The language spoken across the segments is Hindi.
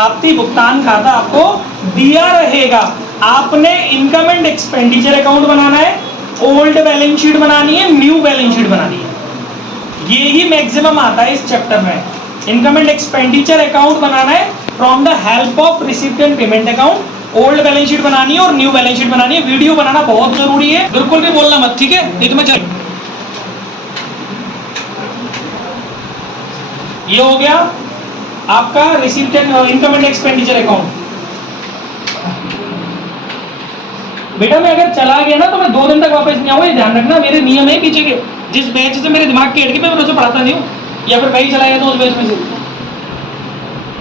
आपकी भुगतान खाता आपको दिया रहेगा। आपने इनकम एंड एक्सपेंडिचर अकाउंट बनाना है, ओल्ड बैलेंस शीट बनानी है, न्यू बैलेंस शीट बनानी है। ये ही मैक्सिमम आता है इस चैप्टर में। इनकम एंड एक्सपेंडिचर अकाउंट बनाना है from the help of receipt and payment account. Old balance sheet बनानी है और न्यू बैलेंस शीट बनानी है। वीडियो बनाना बहुत जरूरी है, बिल्कुल भी बोलना मत, ठीक है? नहीं तो मैं चल। ये हो गया आपका receipt and income and expenditure account. बेटा मैं अगर चला गया ना तो मैं 2 दिन तक वापस नहीं आऊंगा, ये ध्यान रखना। मेरे नियम है पीछे के, जिस बैच से मेरे दिमाग के हट के मैं उसे पढ़ाता नहीं हूँ, या फिर मैं ही चला गया तो उस बैच में से,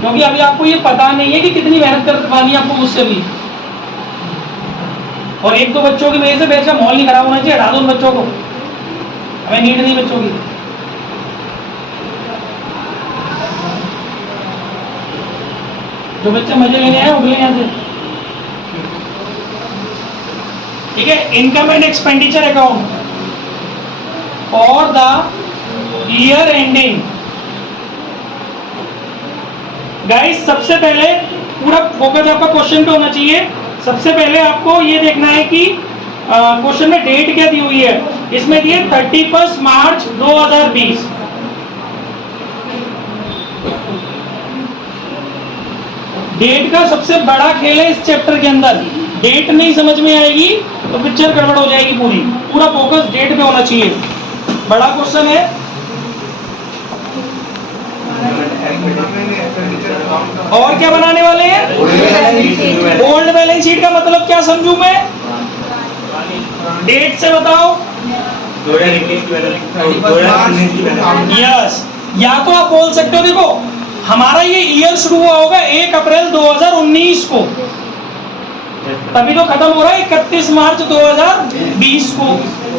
क्योंकि अभी आपको ये पता नहीं है कि कितनी मेहनत करवानी है आपको मुझसे भी। और 1-2 बच्चों की वजह से बैच का माहौल नहीं खराब होना चाहिए, हटा दो उन बच्चों को, हमें नीड नहीं बच्चों की। जो बच्चे मजे लेने आए उठ लें यहाँ से, ठीक है? Income and expenditure account for the year ending. Guys सबसे पहले पूरा फोकस आपका क्वेश्चन पे होना चाहिए। सबसे पहले आपको ये देखना है कि क्वेश्चन में डेट क्या दी हुई है। इसमें दी है 31 मार्च 2020। डेट का सबसे बड़ा खेल है इस चैप्टर के अंदर। डेट नहीं समझ में आएगी तो पिक्चर गड़बड़ हो जाएगी पूरी। पूरा फोकस डेट पे होना चाहिए। बड़ा क्वेश्चन है। और क्या बनाने वाले हैं? ओल्ड बैलेंस शीट का मतलब क्या समझूं मैं? डेट से बताओ। यस, या तो आप बोल सकते हो, देखो हमारा ये ईयर शुरू हुआ होगा 1 अप्रैल 2019 को, तभी तो खत्म हो रहा है 31 मार्च 2020 को।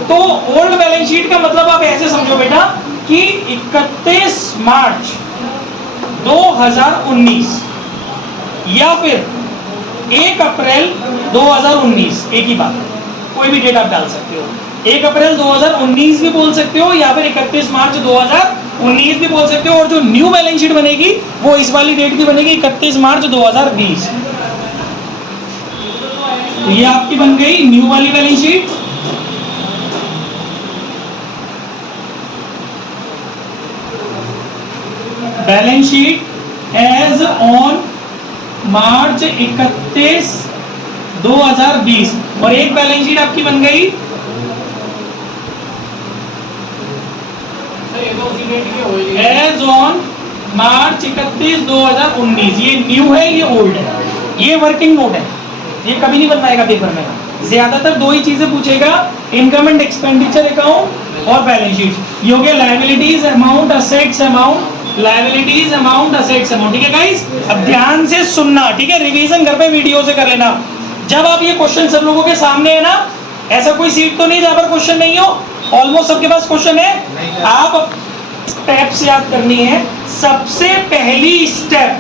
तो ओल्ड बैलेंस शीट का मतलब आप ऐसे समझो बेटा कि 31 मार्च 2019 या फिर 1 अप्रैल 2019, एक ही बात है, कोई भी डेट आप डाल सकते हो। 1 अप्रैल 2019 भी बोल सकते हो या फिर 31 मार्च 2019 भी बोल सकते हो। और जो न्यू बैलेंस शीट बनेगी वो इस वाली डेट की बनेगी 31 मार्च 2020। तो ये आपकी बन गई न्यू वाली balance sheet. Balance sheet as on March 31 2020। और एक बैलेंस शीट आपकी बन गई एज ऑन मार्च 31 2019। ये न्यू है, ये ओल्ड है, ये वर्किंग नोट है, ये कभी नहीं बन पाएगा पेपर में। ज्यादातर 2 ही चीजें पूछेगा, इनकम एंड एक्सपेंडिचर अकाउंट और बैलेंस शीट। ये हो गया liabilities amount, assets amount, liabilities amount, assets amount. ठीक है गाइस, अब ध्यान से सुनना, ठीक है? रिवीजन घर पे वीडियो से कर लेना। जब आप ये क्वेश्चन सब लोगों के सामने है ना, ऐसा कोई सीट तो नहीं जहां पर क्वेश्चन नहीं हो, ऑलमोस्ट सबके पास क्वेश्चन है। आप स्टेप्स याद करनी है। सबसे पहली स्टेप,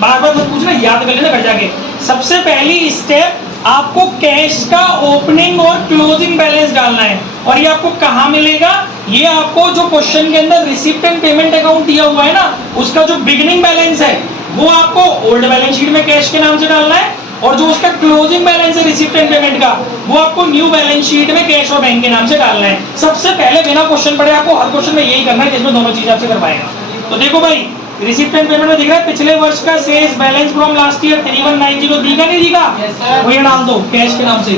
बार बार मत पूछना, याद कर लेना घर जाके। सबसे पहली स्टेप आपको कैश का ओपनिंग और क्लोजिंग बैलेंस डालना है। और ये आपको कहाँ मिलेगा? ये आपको जो क्वेश्चन के अंदर रिसीप्ट एंड पेमेंट अकाउंट दिया हुआ है ना, उसका जो बिगिनिंग बैलेंस है वो आपको ओल्ड बैलेंस शीट में कैश के नाम से डालना है, और जो उसका क्लोजिंग बैलेंस है रिसीप्ट एंड पेमेंट का, वो आपको न्यू बैलेंस शीट में कैश और बैंक के नाम से डालना है। सबसे पहले बिना क्वेश्चन पढ़े आपको हर क्वेश्चन में यही करना है, जिसमें दोनों चीज आपसे करवाएगा। तो देखो भाई, रिसीप्ट एंड पेमेंट में दिख रहा है पिछले वर्ष का sales balance from last year 3190 दिखा नहीं दिखा? वो ये डाल दो कैश के नाम से।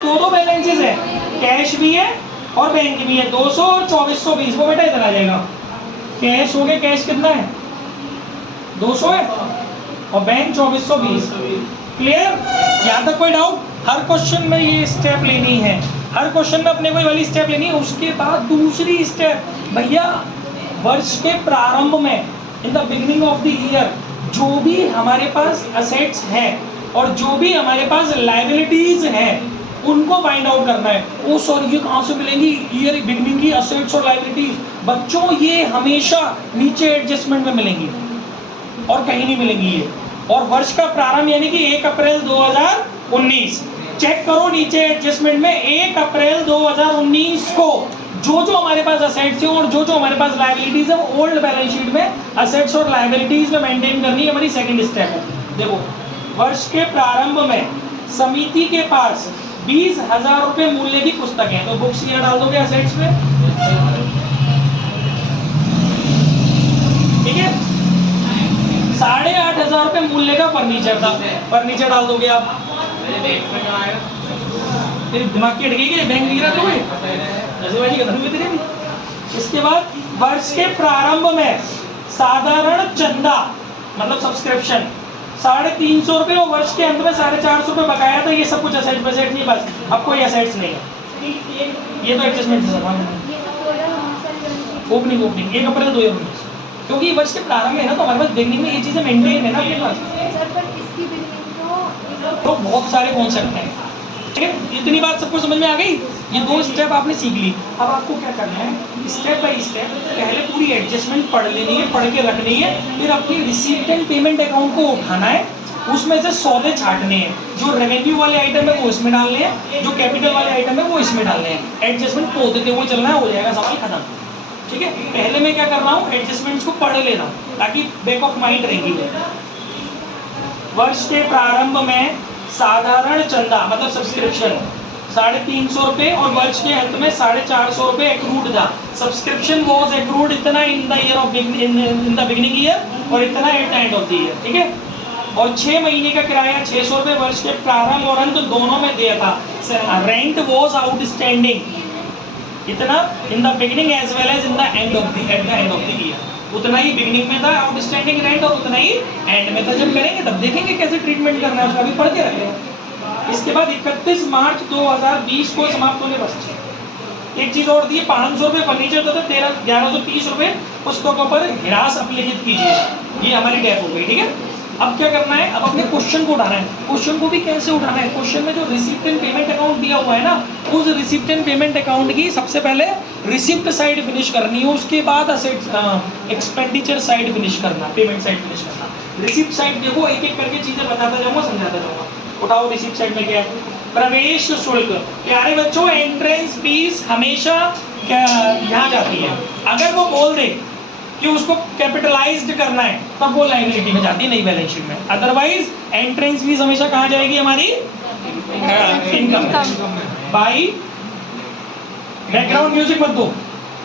दो बैलेंसेस है, कैश भी है और बैंक भी है, 200 और 2420। वो बेटा इधर आ जाएगा। कैश हो गया, कैश कितना है? 200 है, और बैंक 2420। क्लियर? यहाँ तक कोई डाउट? हर क्वेश्चन में ये स्टेप लेनी है, हर क्वेश्चन में अपने को वाली स्टेप लेनी है। उसके बाद दूसरी स्टेप, भैया वर्ष के प्रारंभ में, इन the beginning of the year, जो भी हमारे पास असेट्स हैं और जो भी हमारे पास लायबिलिटीज हैं, उनको फाइंड आउट करना है। ओ सॉरी, ये कहाँ से मिलेंगी ईयर बिगिनिंग की असेट्स और लायबिलिटीज? बच्चों ये हमेशा नीचे एडजस्टमेंट में मिलेंगी और कहीं नहीं मिलेंगी ये। और वर्ष का प्रारंभ यानी कि 1 अप्रैल 2019। चेक करो नीचे एडजस्टमेंट में 1 अप्रैल 2019 को जो जो हमारे पास असेट्स हैं और जो जो हमारे पास लायबिलिटीज है वो ओल्ड बैलेंस शीट में असेट्स और लायबिलिटीज में मेंटेन करनी है, हमारी सेकंड स्टेप है। देखो, वर्ष के प्रारंभ में समिति के पास 20,000 रुपए मूल्य की पुस्तक है, तो बुक्स यहाँ डाल दोगे असेट्स में, ठीक है। 8,500 रुपए मूल्य का फर्नीचर था, फर्नीचर डाल दोगे आप। तेरे दिमाग की अटकी है, बैंक गिरा दोगे ऐसे वाली खत्म हुई तेरी। इसके बाद वर्ष के प्रारंभ में साधारण चंदा मतलब सब्सक्रिप्शन 350 रुपए और वर्ष के अंत में 450 रुपए बकाया था। ये सब कुछ असेट बसेट नहीं, बस अब कोई असेट्स नहीं है, ये तो एडजस्टमेंट है सर। ओपनिंग 1 अप्रैल 2019, क्योंकि वर्ष के प्रारंभ में है ना, तो हमारे पास बिगनिंग में ये चीजें मेंटेन है ना अपने पास, तो बहुत सारे कॉन्सेप्ट हैं, ठीक है। इतनी बात सबको समझ में आ गई। ये 2 स्टेप आपने सीख ली। अब आपको क्या करना है, स्टेप बाय स्टेप पहले पूरी एडजस्टमेंट पढ़ लेनी है, पढ़ के रखनी है, फिर अपनी रिसीप्ट एंड पेमेंट अकाउंट को उठाना है, उसमें से सौदे छाटने हैं, जो रेवेन्यू वाले आइटम है वो इसमें डालने हैं, जो कैपिटल वाले आइटम है वो इसमें डालने हैं। एडजस्टमेंट पोते हुए चलना है, हो जाएगा सवाल खत्म, ठीक है। पहले मैं क्या कर रहा हूँ, एडजस्टमेंट्स को पढ़ ले रहा हूँ ताकि बैक ऑफ माइंड रहेगी। वर्ष के प्रारंभ में साधारण चंदा मतलब सब्सक्रिप्शन 350 रुपए और वर्ष के अंत में 450 रुपए एक्रूड था। सब्सक्रिप्शन वॉज एक्रूड इतना in the year of in the beginning year और इतना eight the end of the year, ठीक है। और 6 महीने का किराया 600 रुपए वर्ष के प्रारंभ और अंत दोनों में दिया था। रेंट वॉज आउटस्टैंडिंग इतना in the beginning as well as in the end of the year, उतना ही बिगिनिंग में था आउटस्टैंडिंग रेंट और उतना ही एंड में था। जब करेंगे तब देखेंगे कैसे ट्रीटमेंट करना है, उसका भी पढ़ के रखेंगे। इसके बाद 31 मार्च 2020 को समाप्त होने बस। एक चीज और दी, 500 रुपए फर्नीचर था, 1130 रुपए पुस्तकों पर हिरास अपलिखित कीजिए। ये हमारी टैप हो गई, ठीक है। अब क्या करना है, अब अपने क्वेश्चन को उठाना है। क्वेश्चन को भी कैसे उठाना है, क्वेश्चन में जो रिसिप्ट एंड पेमेंट अकाउंट दिया हुआ है ना, उस रिसिप्ट एंड पेमेंट अकाउंट की सबसे पहले रिसिप्ट साइड फिनिश करनी है, उसके बाद एक्सपेंडिचर साइड फिनिश करना, पेमेंट साइड फिनिश करना। रिसिप्ट साइड देखो, एक एक करके चीजें बताता जाऊंगा, समझाता जाऊंगा। उठाओ, रिसिप्ट साइड में क्या है, प्रवेश शुल्क। प्यारे बच्चों, एंट्रेंस फीस हमेशा यहाँ जाती है। अगर वो बोल दे कि उसको कैपिटलाइज्ड करना है तब वो लायबिलिटी में जाती है, नहीं बैलेंस शीट में। अदरवाइज एंट्रेंस फीस हमेशा कहाँ जाएगी, हमारी इनकम बाई। बैकग्राउंड म्यूजिक मत दो,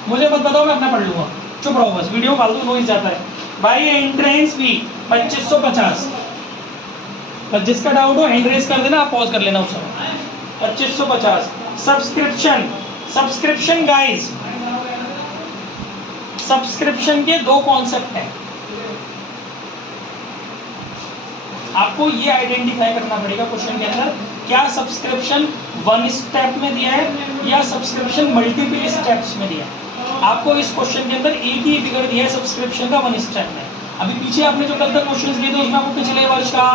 मुझे मत बताओ, मैं अपना पढ़ लूंगा, चुप रहो बस, वीडियो फालतू नॉइज जाता है। By entrance fee 2550। बस जिसका डाउट हो हैंड रेज कर देना, आप पॉज कर लेना उस समय। 2550। सब्सक्रिप्शन गाइस, सब्सक्रिप्शन के 2 कॉन्सेप्ट हैं, आपको ये आइडेंटिफाई करना पड़ेगा क्वेश्चन के अंदर, क्या सब्सक्रिप्शन 1 स्टेप में दिया है या सब्सक्रिप्शन मल्टीपल स्टेप्स में दिया है। आपको इस क्वेश्चन के अंदर एक ही फिगर दिया है सब्सक्रिप्शन का 1 स्टेप में। अभी पीछे आपने जो कल तक क्वेश्चंस दिए थे उसमें आपको पिछले वर्ष का,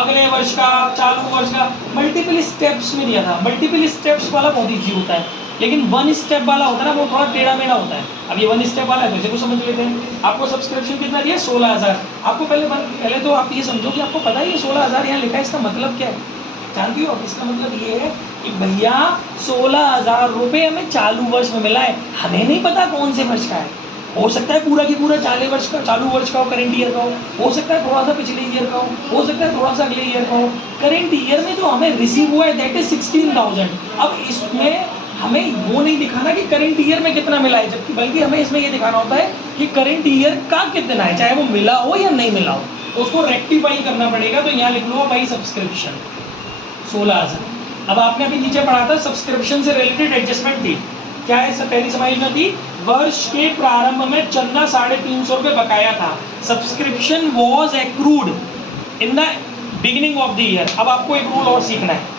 अगले वर्ष का, चालू वर्ष का मल्टीपल स्टेप्स में दिया था। मल्टीपल स्टेप्स वाला बहुत ईजी होता है, लेकिन 1 स्टेप वाला होता है ना, वो थोड़ा टेढ़ा मेढ़ा होता है। अब ये 1 स्टेप वाला है तो इसे को समझ लेते हैं। आपको सब्सक्रिप्शन कितना दिया, 16,000। आपको पहले तो आप ये समझो कि आपको पता है ये 16,000 यहाँ लिखा है, इसका मतलब क्या है, जानती हो? इसका मतलब ये है कि भैया 16,000 रुपये हमें चालू वर्ष में मिला है, हमें नहीं पता कौन से वर्ष का है। हो सकता है पूरा की पूरा चालू वर्ष का हो, करेंट ईयर का हो सकता है थोड़ा सा पिछले ईयर का हो सकता है थोड़ा सा अगले ईयर का हो। करेंट ईयर में जो हमें रिसीव हुआ है दैट इज 16,000। अब इसमें हमें वो नहीं दिखाना कि करेंट ईयर में कितना मिला है, जबकि बल्कि हमें इसमें ये दिखाना होता है कि करेंट ईयर का कितना है, चाहे वो मिला हो या नहीं मिला हो, तो उसको रेक्टिफाई करना पड़ेगा। तो यहाँ लिख लो भाई सब्सक्रिप्शन 16,000। अब आपने अभी नीचे पढ़ा था सब्सक्रिप्शन से रिलेटेड एडजस्टमेंट थी, क्या है सब पहली समाई में थी, वर्ष के प्रारंभ में चंदा 350 रुपए बकाया था। Subscription was accrued in the beginning of the year. अब आपको एक रूल और सीखना है,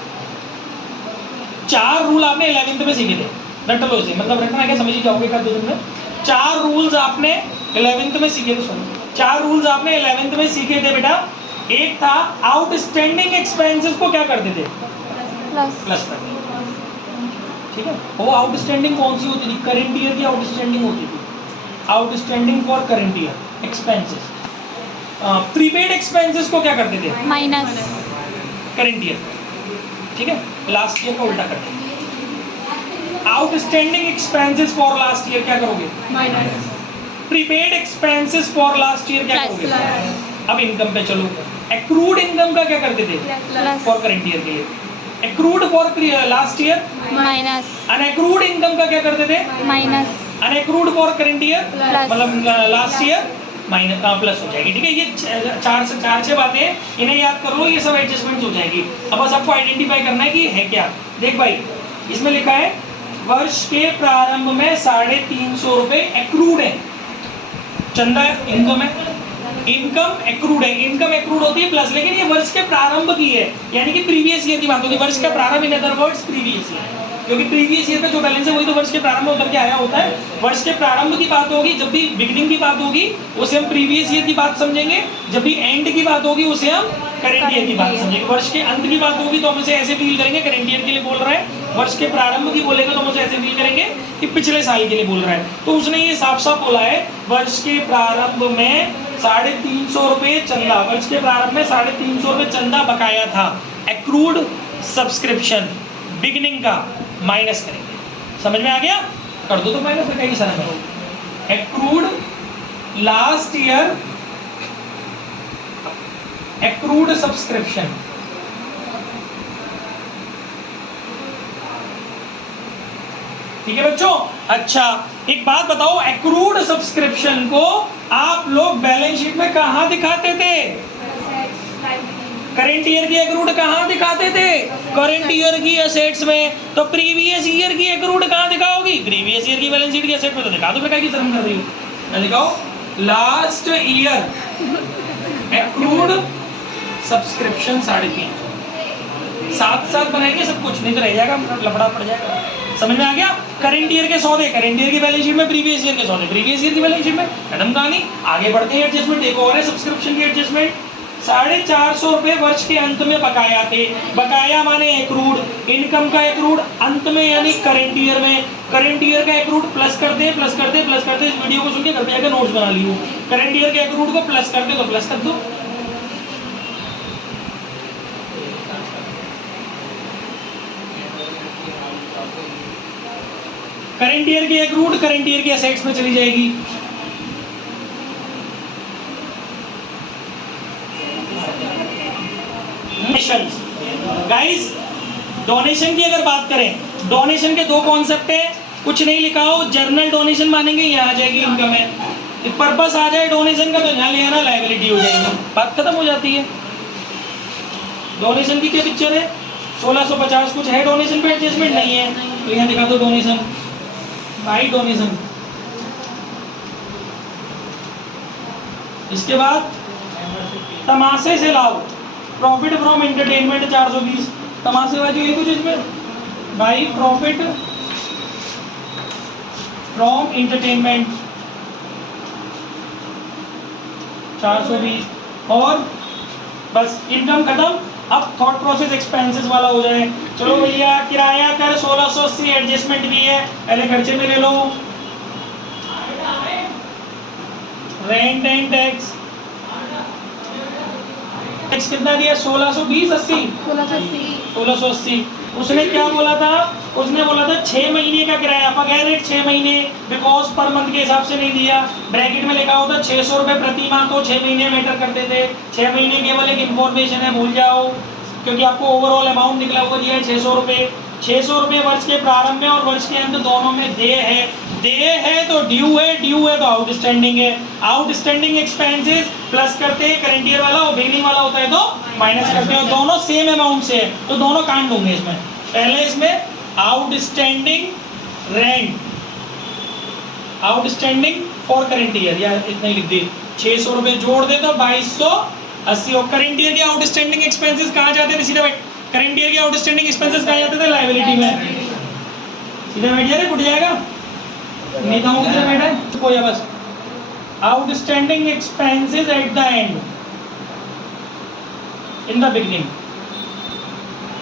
4 रूल आपने 11th में सीखे थे, रट लो इसे, मतलब रटना क्या समझ ही जाओगे का 2 दिन में। 4 रूल्स आपने 11th में सीखे थे, सुनो 4 रूल्स आपने 11th में सीखे थे बेटा। एक था आउटस्टैंडिंग एक्सपेंसेस को क्या करते थे, प्लस करते, ठीक है। वो आउटस्टैंडिंग कौन सी होती थी, करेंट ईयर की आउटस्टैंडिंग होती थी, outstanding for current year expenses. Prepaid expenses को क्या करते थे, माइनस करेंट ईयर, ठीक है, लास्ट ईयर का उल्टा करते थे। Outstanding expenses for last year क्या करोगे? Minus. Prepaid expenses for last year क्या करोगे? अब इनकम पे चलो। एक्रूड इनकम का क्या करते थे? प्लस। फॉर करंट ईयर के लिए। Accrued for last year minus. Unaccrued income का क्या करते थे? Minus. Unaccrued for current year plus. मतलब लास्ट ईयर माइनस प्लस हो जाएगी। ठीक है, ये चार छह बातें इन्हें याद कर लो, ये सब एडजस्टमेंट हो जाएगी। अब बस आपको आइडेंटिफाई करना है कि है क्या। देख भाई, इसमें लिखा है वर्ष के प्रारंभ में 350 रुपए एक्रूड है, चंदा है, इनकम है। इनकम एक्रूड है, इनकम एक्रूड होती है प्लस, लेकिन ये वर्ष के प्रारंभ की है, यानी कि प्रीवियस ईयर की बात होगी। वर्ष का प्रारंभ in other words previous year, क्योंकि प्रीवियस ईयर का जो बैलेंस है वही तो वर्ष के प्रारंभ में उतर के आया होता है। वर्ष के प्रारंभ की बात होगी, जब भी बिगिनिंग की बात होगी उसे हम प्रीवियस ईयर की बात समझेंगे, जब भी एंड की बात होगी उसे हम करंट ईयर की बात समझेंगे। वर्ष के अंत की बात होगी तो हम इसे ऐसे फील करेंगे करंट ईयर के लिए बोल रहा है, वर्ष के प्रारंभ की बोलेगा तो हम उसे ऐसे फील करेंगे कि पिछले साल के लिए बोल रहा है। तो उसने ये साफ साफ बोला है वर्ष के प्रारंभ में 350 रुपए चंदा, वर्ष के प्रारंभ में 350 रुपए चंदा बकाया था। एक्रूड सब्सक्रिप्शन बिगिनिंग का माइनस करेंगे। समझ में आ गया? कर दो तो माइनस में कहीं सारा में। Accrued last year accrued subscription, ठीक है बच्चों। अच्छा एक बात बताओ, एक्रूड सब्सक्रिप्शन को आप लोग बैलेंस शीट में कहां दिखाते थे? करंट ईयर की एक्रूड कहां दिखाते थे? करंट ईयर की एसेट्स में। तो प्रीवियस ईयर की एक्रूड कहां दिखाओगी? प्रीवियस ईयर की बैलेंस शीट की एसेट में तो दिखा दो। क्या की शर्म कर रही हो? दिखाओ लास्ट ईयर एक्रूड सब्सक्रिप्शन 350। साथ साथ बनाएंगे सब कुछ, नहीं तो रह जाएगा, लफड़ा पड़ जाएगा। समझ में आ गया? करंट ईयर के सौदे करंट ईयर की बैलेंस शीट में, प्रीवियस ईयर के सौदे प्रीवियस ईयर की बैलेंस शीट में, खत्म कहानी। आगे बढ़ते हैं, एडजस्टमेंट एक और है सब्सक्रिप्शन की एडजस्टमेंट। 450 रुपए वर्ष के अंत में बकाया थे। बकाया माने एक्रूड, इनकम का एक्रूड अंत में यानी करंट ईयर में, करंट ईयर का एक्रूड प्लस करते प्लस करते प्लस करते। इस वीडियो को सुन के घर पे जाकर नोट्स बना लियो। करंट ईयर के एक्रूड को प्लस करते तो प्लस कर दो। करंट ईयर की एक्रूड करंट ईयर की एसेट्स में चली जाएगी। गाइस डोनेशन की अगर बात करें, डोनेशन के दो कॉन्सेप्ट है, कुछ नहीं लिखा हो, जर्नल डोनेशन मानेंगे यहाँ आ जाएगी इनकम है, पर्पस आ जाए डोनेशन का तो यहाँ ले आना लायबिलिटी हो जाएगी, बात खत्म हो जाती है। डोनेशन की क्या पिक्चर है? 1650 कुछ है डोनेशन पे, एडजस्टमेंट नहीं है तो यहाँ दिखा दो डोनेशन बाई डोनेशन। इसके बाद तमाशे से लाभ, प्रॉफिट फ्रॉम एंटरटेनमेंट 420, तमाशेबाजी हुई कुछ इसमें बाई प्रॉफिट फ्रॉम एंटरटेनमेंट 420 और बस इनकम खत्म। अब थॉट प्रोसेस एक्सपेंसेस वाला हो जाए। चलो भैया किराया कर 1680 एडजस्टमेंट भी है, पहले खर्चे में ले लो। रेंट एंड टैक्स, टैक्स कितना दिया? 1620 80 1680। उसने क्या बोला था? उसने बोला था 6 महीने का किराया, फॉरगेट इट 6 महीने, बिकॉज पर मंथ के हिसाब से नहीं दिया। ब्रैकेट में लिखा होता 600 रुपए प्रति माह, तो 6 महीने मैटर करते थे। 6 महीने केवल एक इन्फॉर्मेशन है, भूल जाओ, क्योंकि आपको ओवरऑल अमाउंट निकला हुआ दिया है 600 रुपए। 600 रुपए वर्ष के प्रारंभ में और वर्ष के अंत दोनों में देय है। देय है तो ड्यू है, ड्यू है तो आउटस्टैंडिंग है। आउटस्टैंडिंग एक्सपेंसेस प्लस करते हैं करंट ईयर वाला, और बिगिनिंग वाला होता है तो माइनस करते हैं, दोनों सेम अमाउंट से है तो दोनों कांड होंगे इसमें। पहले इसमें outstanding rent, outstanding for current year, या इतना ही लिख दे, 600 रुपए जोड़ दे तो 2280। और करंट ईयर के आउटस्टैंडिंग एक्सपेंसेस कहाँ जाते थे? सीधा बैठ, करंट ईयर के आउटस्टैंडिंग एक्सपेंसेस कहाँ जाते थे? लायबिलिटी में। सीधा बैठ जाए, उठ जाएगा नहीं तो कितना बैठा है कोई, बस outstanding expenses at the end in the beginning,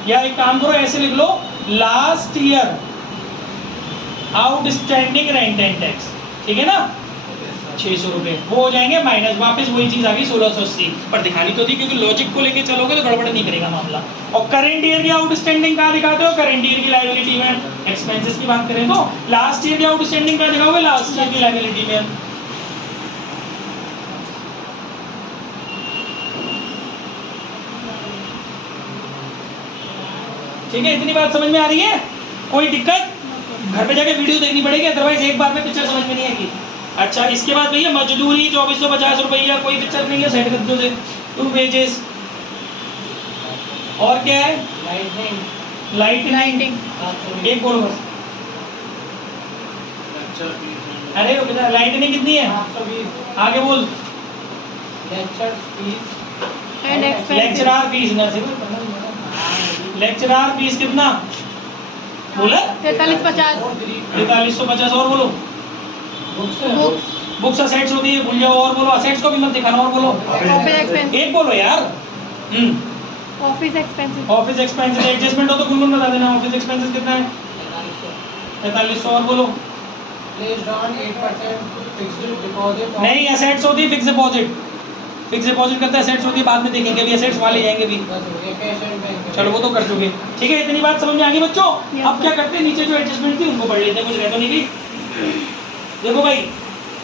या एक काम करो ऐसे लिख लो, last year outstanding rent and tax, ठीक है ना? 600 रुपये, वो हो जाएंगे माइनस, वापस वही चीज़ आ गई 1680, पर दिखानी तो थी क्योंकि लॉजिक को लेके चलोगे तो गड़बड़ नहीं करेगा मामला। और करंट ईयर की आउटस्टैंडिंग कहाँ दिखाते हो? करंट ईयर की लायबिलिटी में। एक्सपेंसेस की बात करें तो लास्ट ईयर की आउटस्टैंडिंग कहाँ दिखाओगे? लास्ट ईयर की लायबिलिटी में। ठीक है, इतनी बात समझ में आ रही है? कोई दिक्कत? घर पे जाके वीडियो देखनी पड़ेगी, अदरवाइज एक बार में पिक्चर समझ में नहीं आएगी। अच्छा, इसके बाद भैया मजदूरी 2450 रुपया, कोई पिक्चर नहीं है, सेट कर दो से। टू वेजेस और क्या है? लाइटनिंग एक बोलो बस। अरे रुक जा, लाइटनिंग कितनी है? आगे बोल। लेक्चरर फीस ना सिर्फ, लेक्चरर फीस कितना बोला? 4350 और बोलो। बुक्स असेट्स होती है, भूल जाओ, और बोलो। असेट्स को भी मत दिखाना, और बोलो। एक बोलो यार। Office expenses. Office expenses adjustment हो तो गुनगुन बता देना। ऑफिस एक्सपेंसेस कितना है? 4300 और बोलो। नहीं, असेट्स होती है फिक्स डिपॉजिट। फिक्स डिपॉजिट करते हैं, असेट्स होती है बाद में देखेंगे, अभी असेट्स वाले जाएंगे भी। चलो वो तो कर चुके। ठीक है, इतनी बात समझ में आ गई बच्चों? अब क्या करते हैं, नीचे जो एडजस्टमेंट थी उनको पढ़ लेते हैं, कुछ रह तो नहीं गई। देखो भाई,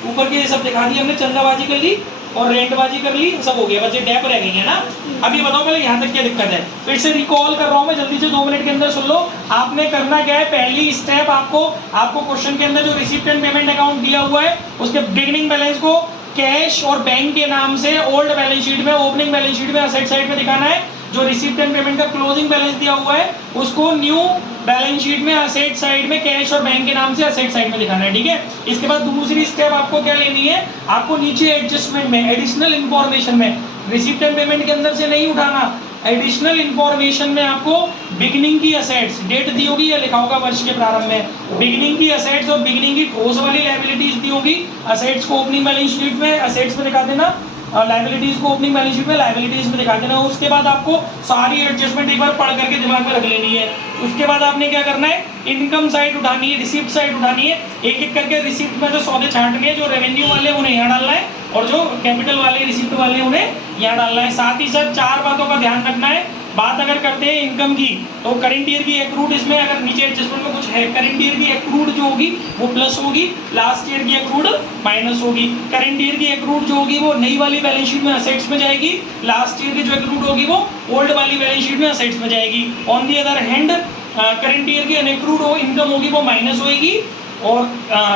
ऊपर के सब दिखा दिया हमने, चंदाबाजी कर ली और रेंटबाजी कर ली, सब हो गया, बस ये डैप रह गई है ना। अब ये बताओ पहले यहाँ तक क्या दिक्कत है? फिर से रिकॉल कर रहा हूँ मैं, जल्दी से 2 मिनट के अंदर सुन लो। आपने करना क्या है? पहली स्टेप आपको क्वेश्चन के अंदर जो रिसीप्ट एंड पेमेंट अकाउंट दिया हुआ है उसके बिगिनिंग बैलेंस को कैश और बैंक के नाम से ओल्ड बैलेंस शीट में, ओपनिंग बैलेंस शीट में असेट साइड में दिखाना है। जो रिसीप्ट एंड पेमेंट का क्लोजिंग बैलेंस दिया हुआ है उसको न्यू बैलेंस शीट में असेट साइड में कैश और बैंक के नाम से असेट साइड में दिखाना है। ठीक है, इसके बाद दूसरी स्टेप आपको क्या लेनी है? आपको नीचे एडजस्टमेंट में, एडिशनल इंफॉर्मेशन में, रिसीप्ट एंड पेमेंट के अंदर से नहीं उठाना, एडिशनल इंफॉर्मेशन में आपको बिगिनिंग की असेट्स, डेट दी होगी या लिखा होगा वर्ष के प्रारंभ में, बिगिनिंग की असेट्स और बिगिनिंग की ठोस वाली लायबिलिटीज दी होगी। असेट्स को ओपनिंग बैलेंस शीट में असेट्स में दिखा देना, लायबिलिटीज को ओपनिंग बैलेंस शीट में लायबिलिटीज में दिखा देना। उसके बाद आपको सारी एडजस्टमेंट एक बार पढ़ करके दिमाग में रख लेनी है। उसके बाद आपने क्या करना है? इनकम साइड उठानी है, रिसिप्ट साइड उठानी है, एक एक करके रिसिप्ट में जो सौदे छांटने हैं, जो रेवेन्यू वाले उन्हें यहाँ डालना है और जो कैपिटल वाले रिसिप्ट वाले उन्हें यहाँ डालना है। साथ ही साथ 4 बातों का ध्यान रखना है। बात अगर करते हैं इनकम की, तो करंट ईयर की एक्रूड, इसमें अगर नीचे एडजस्टमेंट में कुछ है, करंट ईयर की एक्रूड जो होगी वो प्लस होगी, लास्ट ईयर की एक्रूड माइनस होगी। करंट ईयर की एक्रूड जो होगी वो नई वाली बैलेंस शीट में असेट्स में जाएगी, लास्ट ईयर की जो एक्रूड होगी वो ओल्ड वाली बैलेंस शीट में असेट्स में जाएगी। On the other hand current year की अनएक्रूड इनकम होगी वो माइनस होएगी और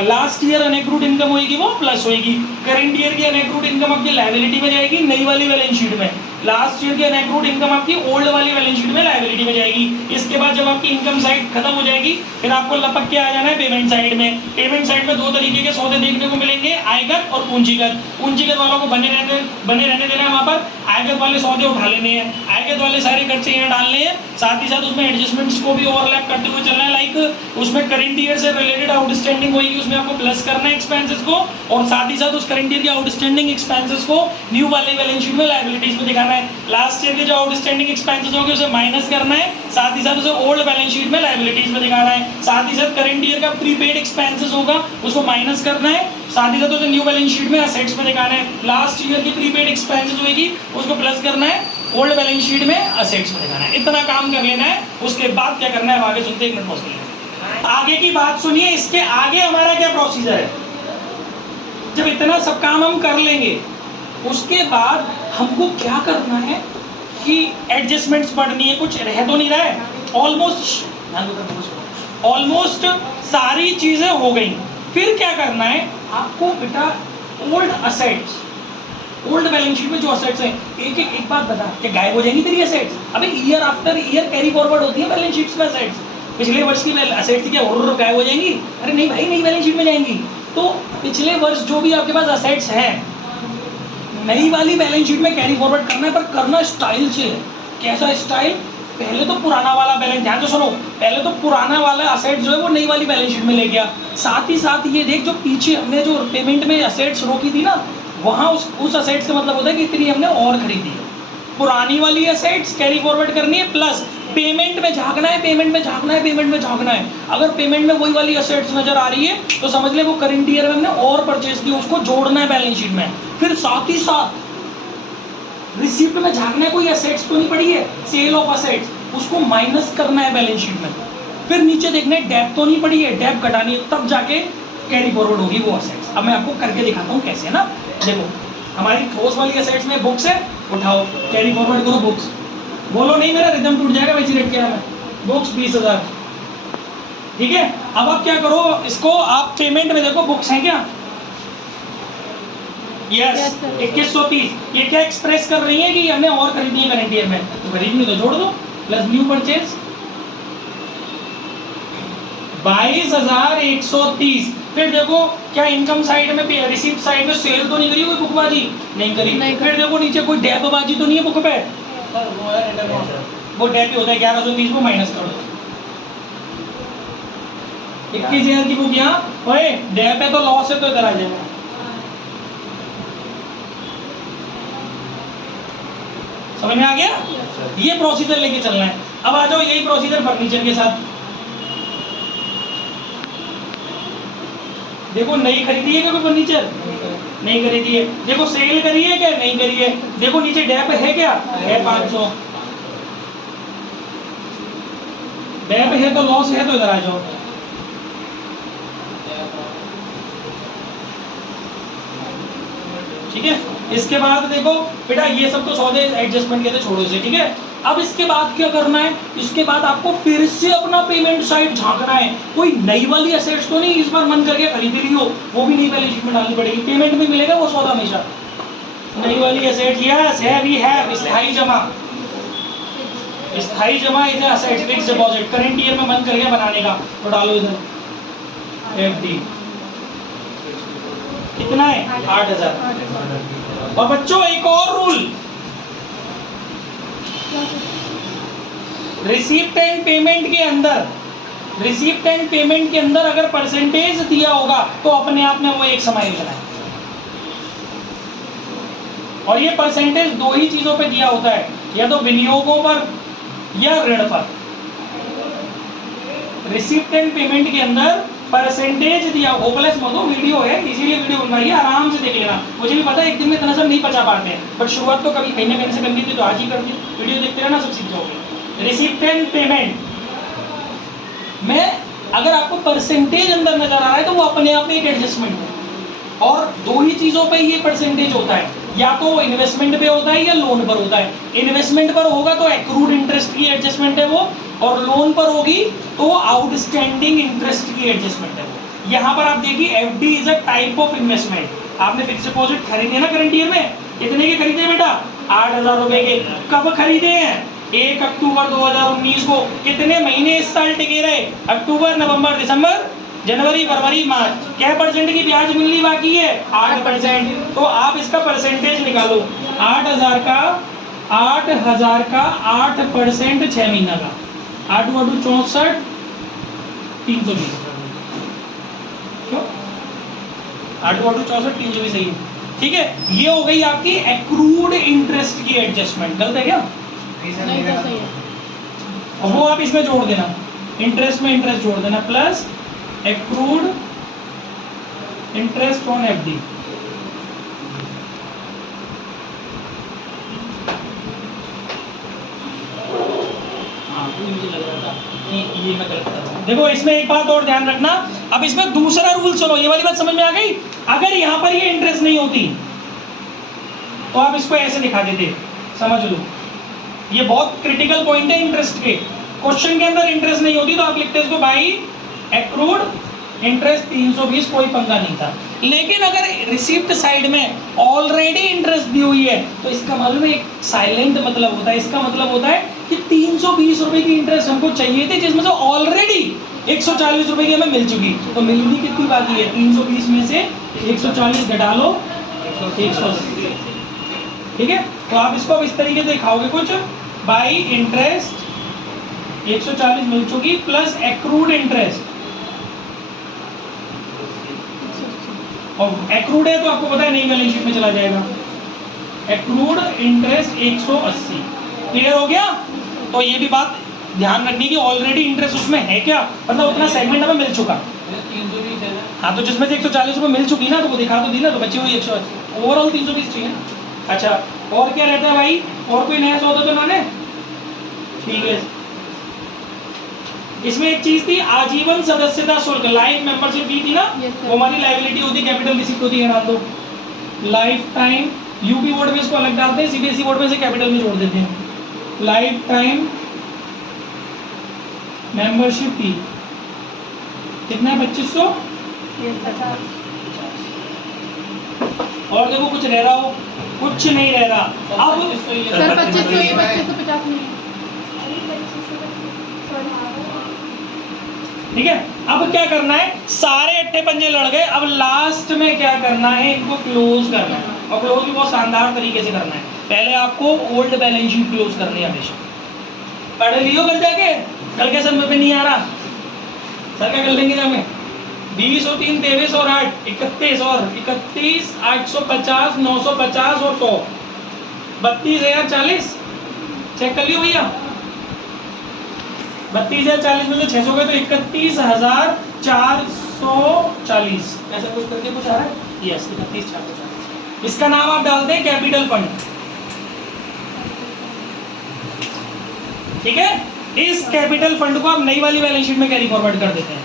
लास्ट ईयर अनएक्रूड इनकम होएगी वो प्लस होएगी। करंट ईयर की अनएक्रूड इनकम आपकी लायबिलिटी में जाएगी, नई वाली बैलेंस शीट में। लास्ट ईयर की अनएक्रूड इनकम आपकी ओल्ड वाली बैलेंस शीट में लायबिलिटी में जाएगी। इसके बाद जब आपकी इनकम साइड खत्म हो जाएगी फिर आपको लपक के आ जाना है पेमेंट साइड में। पेमेंट साइड में 2 तरीके के सौदे देखने को मिलेंगे, आयगत और पूंजीगत। पूंजीगत वालों को बने रहने देना है वहाँ पर, आयगत वाले सौदे उठा लेने हैं, आयगत वाले सारे खर्चे यहाँ डालने हैं। साथ ही साथ उसमें एडजस्टमेंट्स को भी ओवरलैप करते हुए चलना है। लाइक उसमें करंट ईयर से रिलेटेड आउटस्टैंडिंग होगी, उसमें आपको प्लस करना है एक्सपेंसेस को, और साथ ही साथ उस करंट ईयर के आउटस्टैंडिंग एक्सपेंसेस को न्यू वाले बैलेंस शीट में लायबिलिटीज में दिखाना है। लास्ट ईयर के जो आउटस्टैंडिंग एक्सपेंसेस होंगे उसे माइनस करना है, साथ ही साथ उसे ओल्ड बैलेंस शीट में लायबिलिटीज में दिखाना है। साथ ही साथ करंट ईयर का प्रीपेड एक्सपेंसेस होगा उसको माइनस करना है, साथ ही साथ उसे न्यू बैलेंस शीट में असेट्स में दिखाना है। लास्ट ईयर की प्रीपेड एक्सपेंसेस होगी उसको प्लस करना है, ओल्ड बैलेंस शीट में असेट्स में दिखाना है। इतना काम कर लेना है। उसके बाद क्या करना है आगे सुनते, 1 मिनट पॉज कर लेना। आगे की बात सुनिए, इसके आगे हमारा क्या प्रोसीजर है। जब इतना सब काम हम कर लेंगे उसके बाद हमको क्या करना है कि एडजस्टमेंट्स पढ़नी है। कुछ रह तो नहीं रहा है, ऑलमोस्ट सारी चीजें हो गई। फिर क्या करना है आपको बेटा? Old assets, old balance sheet में जो असेट्स हैं, एक बात बता, क्या गायब हो जाएंगी तेरी असेट्स? अबे year after year carry forward होती है बैलेंस शीट्स में असेट्स। पिछले वर्ष की असेट्स क्या गायब हो जाएंगी? अरे नहीं भाई, नई बैलेंस शीट में जाएंगी। तो पिछले वर्ष जो भी आपके पास असेट्स हैं नई वाली बैलेंस शीट में कैरी फॉरवर्ड करना है, पर करना स्टाइल से। कैसा स्टाइल? पहले तो पुराना वाला बैलेंस, ध्यान से सुनो, पहले तो पुराना वाला असेट जो है वो नई वाली बैलेंस शीट में ले गया। साथ ही साथ ये देख, जो पीछे हमने जो पेमेंट में असेट्स रोकी थी ना, वहाँ उस असेट्स का मतलब होता है कि इतनी हमने और खरीदी है। पुरानी वाली असेट्स कैरी फॉरवर्ड करनी है, प्लस पेमेंट में झांकना है, पेमेंट में झांकना है, पेमेंट में झांकना है। अगर पेमेंट में वही वाली असेट्स नजर आ रही है तो समझ ले वो करंट ईयर में हमने और परचेज की, उसको जोड़ना है बैलेंस शीट में। फिर साथ ही साथ रिसिप्ट में झांकना है, कोई असेट्स तो नहीं पड़ी है, सेल ऑफ असेट्स, उसको माइनस करना है बैलेंस शीट में। फिर नीचे देखना है डेब्ट तो नहीं पड़ी है, डेब्ट घटानी है, तब जाके कैरी फॉरवर्ड होगी वो असेट्स। अब मैं आपको करके दिखाता हूँ कैसे, है ना। देखो हमारी ठोस वाली असेट्स में बुक्स है, उठाओ कैरी फॉरवर्ड करो बुक्स। बोलो नहीं मेरा रिदम टूट जाएगा वैसे रेट क्या है, बुक्स 20,000, ठीक है। अब आप क्या करो, इसको आप पेमेंट में देखो बुक्स हैं क्या, यस 2130। ये क्या एक्सप्रेस कर रही है कि हमने और खरीदी है करंट ईयर में, तो खरीदनी तो जोड़ दो, प्लस न्यू परचेज 22,130। फिर देखो क्या इनकम साइड में, रिसीप्ट साइड में सेल तो नहीं करी कोई बुकबाजी, नहीं करी। फिर देखो नीचे कोई डेप बाजी तो नहीं है बुक पे, वो डेप होता है 1130 को माइनस कर दो। 21,000 की बुक यहाँ, ओए डेप है तो लॉस है तो इधर आ जाएगा। समझ में आ गया, ये प्रोसीजर लेके चलना है। अब आ जाओ यही प्रोसीजर फर्नीचर के साथ। देखो नई खरीदी है क्या कोई फर्नीचर, नहीं खरीदी है। देखो सेल करी है क्या, नहीं करी है। देखो नीचे डेप है क्या, है 500, डेप है तो लॉस है तो इधर आ जाओ। ठीक है, इसके बाद देखो बेटा ये सब तो सौदे एडजस्टमेंट के थे, छोड़ो इसे, ठीक है। अब इसके बाद क्या करना है, इसके बाद आपको फिर से अपना पेमेंट साइड झांकना है। कोई नई वाली असेट्स तो नहीं इस बार मन करके खरीद ली हो, वो भी नई बैलेंस शीट में डालनी पड़ेगी, पेमेंट में मिलेगा वो सौदा हमेशा। नई वाली असेट यस है, वी हैव स्थायी जमा, स्थायी जमा इधर assets fix deposit, current year में मन करके बनाने का तो डालो इधर एफडी। कितना है 8,000। और बच्चों एक और रूल, रिसीप्ट एंड पेमेंट के अंदर, रिसीप्ट एंड पेमेंट के अंदर अगर परसेंटेज दिया होगा तो अपने आप में वो एक समायोजन है। और ये परसेंटेज दो ही चीजों पे दिया होता है, या तो विनियोगों पर या ऋण पर। रिसीप्ट एंड पेमेंट के अंदर परसेंटेज दिया, होपलेस मत हो, वीडियो है इसीलिए वीडियो बनवाई है, आराम से देख लेना। मुझे भी पता है एक दिन में इतना सब नहीं पचा पाते हैं, बट शुरुआत तो कभी कहीं ना कहीं से करनी थी तो आज ही कर दी। वीडियो देखते रहना, सब सीख जाओगे। रिसीप्ट एंड पेमेंट में अगर आपको परसेंटेज अंदर नजर आ रहा है तो वो अपने आप में एक एडजस्टमेंट है। और दो ही चीजों पे ये परसेंटेज होता है, या तो इन्वेस्टमेंट पे होता है या लोन पर होता है। इन्वेस्टमेंट पर होगा तो एक्रूड इंटरेस्ट की एडजस्टमेंट है वो, और लोन पर होगी तो आउटस्टैंडिंग इंटरेस्ट की एडजस्टमेंट है वो। यहाँ पर आप देखिए FD is a type of investment. आपने फिक्स डिपॉजिट खरीदे ना करंट ईयर में, कितने के खरीदे बेटा, 8,000 रुपए के। कब खरीदे हैं, 1 अक्टूबर 2019 को। कितने महीने इस साल टिके रहे, अक्टूबर नवंबर दिसंबर जनवरी फरवरी मार्च। क्या परसेंट की ब्याज मिलनी बाकी है, 8%। तो आप इसका परसेंटेज निकालो, 8,000 का 8% 6 महीना का, 8 × 64 320। क्यों 8 × 64 320 सही है, ठीक है। ये हो गई आपकी एक्रूड इंटरेस्ट की एडजस्टमेंट। गलत है क्या, नहीं तो सही है। और वो आप इसमें जोड़ देना, इंटरेस्ट में इंटरेस्ट जोड़ देना, plus accrued interest on FD. मुझे लग रहा था कि ये मैं गलत कर रहा हूं। देखो इसमें एक बात और ध्यान रखना, अब इसमें दूसरा रूल सुनो, ये वाली बात समझ में आ गई। अगर यहां पर ये इंटरेस्ट नहीं होती तो आप इसको ऐसे दिखा देते, समझ लो। ये बहुत क्रिटिकल पॉइंट है इंटरेस्ट के। क्वेश्चन के अंदर इंटरेस्ट नहीं होती तो आप लिखते इसको बाई एक्रूड इंटरेस्ट 320, कोई पंगा नहीं था। लेकिन अगर रिसिप्ट साइड में ऑलरेडी इंटरेस्ट दी हुई है तो इसका मतलब एक साइलेंट मतलब होता है। इसका मतलब होता है कि 320 रुपए की इंटरेस्ट हमको चाहिए थी, जिसमें से ऑलरेडी 140 रुपए की हमें मिल चुकी। तो मिलनी कितनी बाकी है, 320 में से 140 घटा लो 180, ठीक है। तो आप इसको अब इस तरीके से दिखाओगे कुछ, बाई इंटरेस्ट 140 मिल चुकी प्लस एक्रूड इंटरेस्ट, और एक्रूड है तो आपको पता है नई बैलेंस शीट में चला जाएगा, एक्रूड इंटरेस्ट 180। क्लियर हो गया। तो ये भी बात ध्यान रखनी कि ऑलरेडी इंटरेस्ट उसमें है क्या, मतलब उतना सेगमेंट हमें मिल चुका। 320 है ना। हाँ, तो जिसमें से 140 रुपये मिल चुकी ना, तो वो दिखा तो दी ना, तो बची हुई 180, ओवरऑल 320 चाहिए। अच्छा, और क्या रहता है भाई, और कोई नया सौदा तो ना ने? ठीक है, इसमें एक चीज थी, आजीवन सदस्यता शुल्क, लाइफ मेंबरशिप फी थी ना, Yes, sir. वो हमारी लाइबिलिटी होती है, कैपिटल रिसिप्ट होती है, डाल दो। लाइफ टाइम, यूपी बोर्ड में इसको अलग डालते हैं, सीबीएसई बोर्ड में से कैपिटल में जोड़ देते हैं। लाइफ टाइम मेंबरशिप फी कितना है, 2500। Yes, sir. और देखो कुछ रह रहा हो, कुछ नहीं रह रहा। अब सर 2500 ये 2550 नहीं है। ठीक है, अब क्या करना है, सारे अट्ठे पंजे लड़ गए, अब लास्ट में क्या करना है, इनको क्लोज करना है, और क्लोज भी बहुत शानदार तरीके से करना है। पहले आपको ओल्ड बैलेंस शीट क्लोज करनी है हमेशा। पढ़ लियो कल जाके, कल के समय पे नहीं आ रहा, सर क्या कर लेंगे हमें, 20 और 3 23 और 8 31 और 31 850 950 और 100 32,040 चेक कर लियो भैया। 32,040 में से 600 गए तो 31,440, ऐसा कुछ करके कुछ आ रहा है, यस 31,440। इसका नाम आप डालते हैं कैपिटल फंड। ठीक है, इस कैपिटल फंड को आप नई वाली बैलेंस शीट में कैरी फॉरवर्ड कर देते हैं।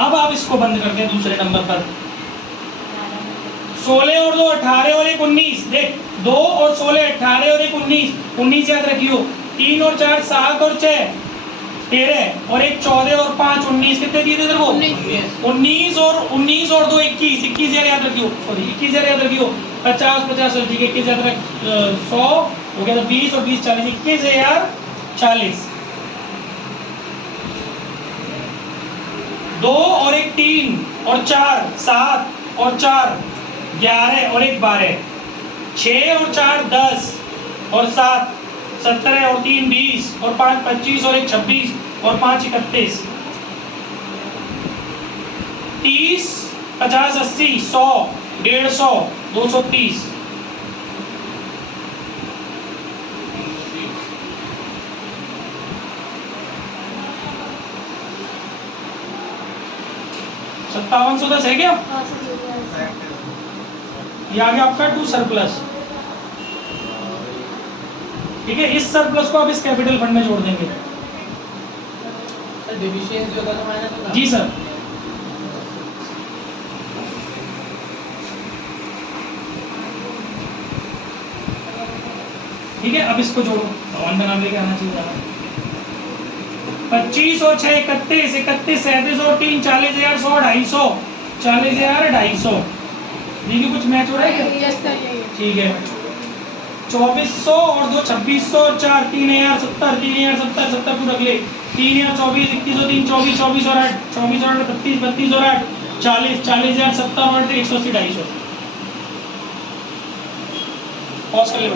अब आप इसको बंद करते हैं दूसरे नंबर पर। 16 और 2 18 और 1 19, देख 2 और 16 18 और 1 19, 19 याद रखियो, 3 और 4 7 और 6 13 और 1 14 और 5 19, कितने दिए थे तेरे को, 19 और 2 21, 21 याद रखियो, सॉरी 21 याद रखियो, 50 50 ठीक है, 21 याद रख, 100 हो गया, तो 20 और 20 40, 21,040। 2 और 1 3 और 4 7 और 4 11 और 1 12, 6 और 4 10 और 7 17 और 3 20 और 5 25 और 1 26 और 5 31, 30 50 80 100 150 230, $5710 है क्या? ये आ गया आपका टू सरप्लस। ठीक है, इस सरप्लस को आप इस कैपिटल फंड में जोड़ देंगे। सर डिफिशिएंसी होगा तो माइनस होगा। जी सर, ठीक है, अब इसको जोड़ो, भगवान का नाम लेके आना चाहिए। 25 और 6 31 31 37 और 3 40,000 100 250 40,000 250, देखिए कुछ मैच हो रहा है क्या? यस सर यही है। ठीक है, 2400 और 2 2600 और 4 3,070 3,070 70 को रख ले, 3,024 21 और 3 24 24 और 8 24 और 8 32 32 और 8 40 40,000 70 और 180 250। पॉज कर ले।